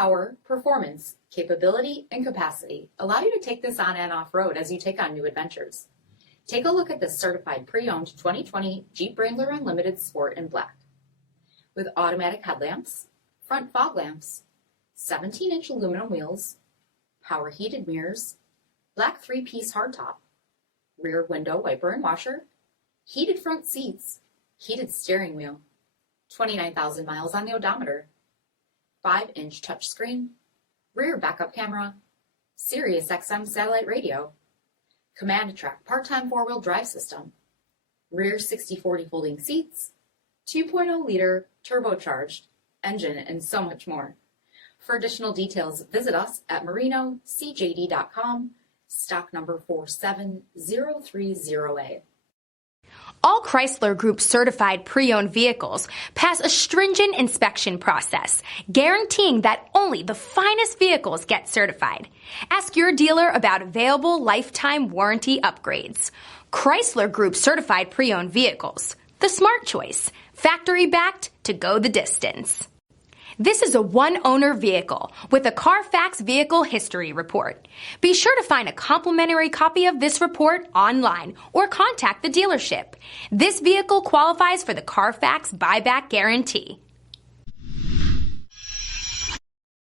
power, performance, capability, and capacity allow you to take this on and off road as you take on new adventures. Take a look at this certified pre-owned 2020 Jeep Wrangler Unlimited Sport in black. With automatic headlamps, front fog lamps, 17-inch aluminum wheels, power heated mirrors, black 3-piece hardtop, rear window wiper and washer, heated front seats, heated steering wheel, 29,000 miles on the odometer, 5-inch touchscreen, rear backup camera, SiriusXM satellite radio, command track part-time 4-wheel drive system, rear 60/40 folding seats, 2.0-liter turbocharged engine, and so much more. For additional details, visit us at marinocjd.com, stock number 47030A. All Chrysler Group certified pre-owned vehicles pass a stringent inspection process, guaranteeing that only the finest vehicles get certified. Ask your dealer about available lifetime warranty upgrades. Chrysler Group certified pre-owned vehicles, the smart choice, factory backed to go the distance. This is a one-owner vehicle with a CARFAX vehicle history report. Be sure to find a complimentary copy of this report online or contact the dealership. This vehicle qualifies for the CARFAX buyback guarantee.